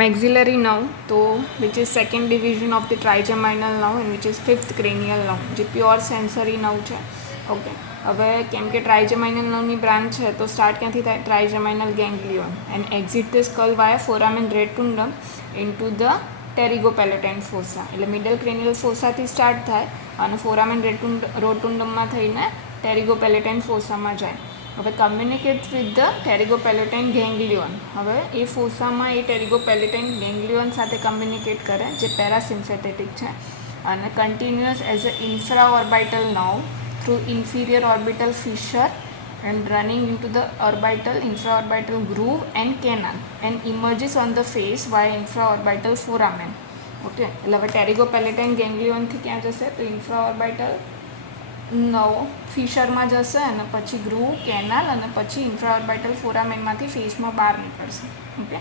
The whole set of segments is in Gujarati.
maxillary nerve, तो which is second division of the trigeminal nerve and which is fifth cranial nerve, જે પ્યોર સેન્સરી નર્વ છે. ઓકે, હવે કેમ કે ટ્રાઇજેમાઇનલ નર્વની બ્રાન્ચ છે તો સ્ટાર્ટ ક્યાંથી થાય? Trigeminal ganglion and exit the skull via foramen rotundum into the pterygopalatine fossa. એટલે મિડલ ક્રેનિયલ ફોસાથી સ્ટાર્ટ થાય અને ફોરામેન રોટુન્ડમમાં થઈને ટેરિગોપેલેટાઇન ફોસામાં જાય. હવે કમ્યુનિકેટ વિથ ધ ટેરિગોપેલેટાઇન ગેંગ્લિયોન. હવે એ ફોસામાં એ ટેરિગોપેલેટાઇન ગેંગ્લિયોન સાથે કમ્યુનિકેટ કરે જે પેરાસિમ્પેથેટિક છે અને continuous as a infra orbital nerve through inferior orbital fissure and running into the orbital infraorbital groove and canal and emerges on the face via infraorbital foramen. Okay, એટલે હવે ટેરિગોપેલેટાઇન ગેંગ્લિયોનથી ક્યાં જશે? તો ઇન્ફ્રાઓર્બિટલ નર્વ ફિશરમાં જશે અને પછી ગ્રુવ, કેનાલ અને પછી ઇન્ફ્રાઓર્બિટલ ફોરામેનમાંથી ફેસમાં બહાર નીકળશે. ઓકે,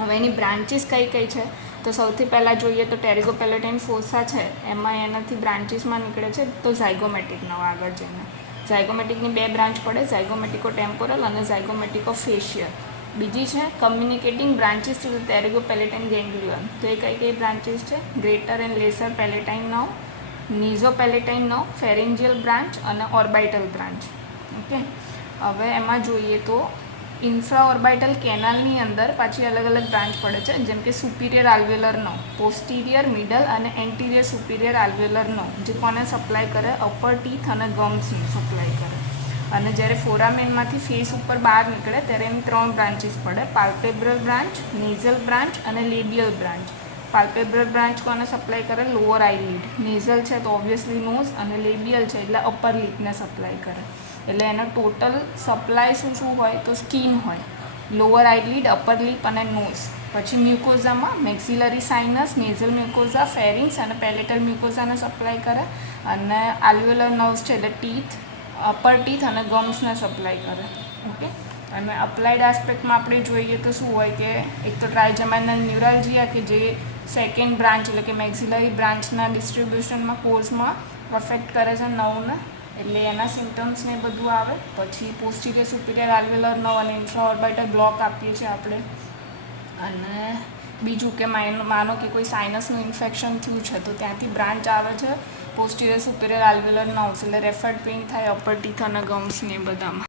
હવે એની બ્રાન્ચીસ કઈ કઈ છે? તો સૌથી પહેલાં જોઈએ તો ટેરિગોપેલેટાઇન ફોસા છે એમાં એનાથી બ્રાન્ચીસમાં નીકળે છે તો ઝાયગોમેટિક નર્વ આગળ જઈને. ઝાયગોમેટિકની બે બ્રાન્ચ પડે, ઝાયગોમેટિકો ટેમ્પોરલ અને ઝાયગોમેટિકો ફેશિયલ. બીજી છે communicating branches to the pterygopalatine ganglion. તો એ કઈ કઈ બ્રાન્ચીસ છે? Greater and lesser palatine nerve, nasopalatine nerve, pharyngeal branch અને ઓર્બિટલ બ્રાન્ચ. ઓકે, હવે એમાં જોઈએ તો ઇન્ફ્રાઓર્બિટલ કેનાલની અંદર પાછી અલગ અલગ બ્રાન્ચ પડે છે, જેમ કે સુપિરિયર આલ્વેલર નર્વ, પોસ્ટિરિયર, મિડલ અને એન્ટિરિયર સુપિરિયર આલ્વેલર નર્વ, જે કોને સપ્લાય કરે? અપર ટીથ અને ગમ્સને સપ્લાય કરે. અને જ્યારે ફોરામેનમાંથી ફેસ ઉપર બહાર નીકળે ત્યારે એની 3 બ્રાન્ચીસ પડે: પાલ્પેબ્રલ બ્રાન્ચ, નેઝલ બ્રાન્ચ અને લેબિયલ બ્રાન્ચ. પાલ્પેબ્રલ બ્રાન્ચ કોને સપ્લાય કરે? લોઅર આઈલિડ. નેઝલ છે તો ઓબ્વિયસલી નોઝ અને લેબિયલ છે એટલે અપર લિપને સપ્લાય કરે. એટલે એનો ટોટલ સપ્લાય શું હોય? તો સ્કિન હોય, લોઅર આઈલિડ, અપર લિપ અને નોઝ. પછી મ્યુકોઝામાં મેક્સિલરી સાઇનસ, નેઝલ મ્યુકોઝા, ફેરિંગ્સ અને પેલેટલ મ્યુકોઝાને સપ્લાય કરે. અને આલ્વેલર નર્વ્સ છે એટલે ટીથ, અપર ટીથ અને ગમ્સને સપ્લાય કરે. ઓકે, અને અપ્લાઇડ આસ્પેક્ટમાં આપણે જોઈએ તો શું હોય કે એક તો ટ્રાઇજેમાઇનલ ન્યુરાલ્જિયા કે જે સેકન્ડ બ્રાન્ચ એટલે કે મેક્સિલરી બ્રાન્ચના ડિસ્ટ્રીબ્યુશનમાં કોર્સમાં અફેક્ટ કરે છે નર્વને, એટલે એના સિમ્ટમ્સ ને બધું આવે. પછી પોસ્ટિરિયર સુપિરિયર આલ્વેલર નર્વ અને ઇન્ફ્રાઓર્બિટલ બ્લોક આપીએ છીએ આપણે. અને બીજું કે માનો કે કોઈ સાઇનસનું ઇન્ફેક્શન થયું છે તો ત્યાંથી બ્રાન્ચ આવે છે પોસ્ટિરિયર સુપિરિયર આલ્વેલર નર્વ્સ, એટલે રેફર્ડ પેઇન થાય અપર ટીથ અને ગમ્સ ને બધામાં.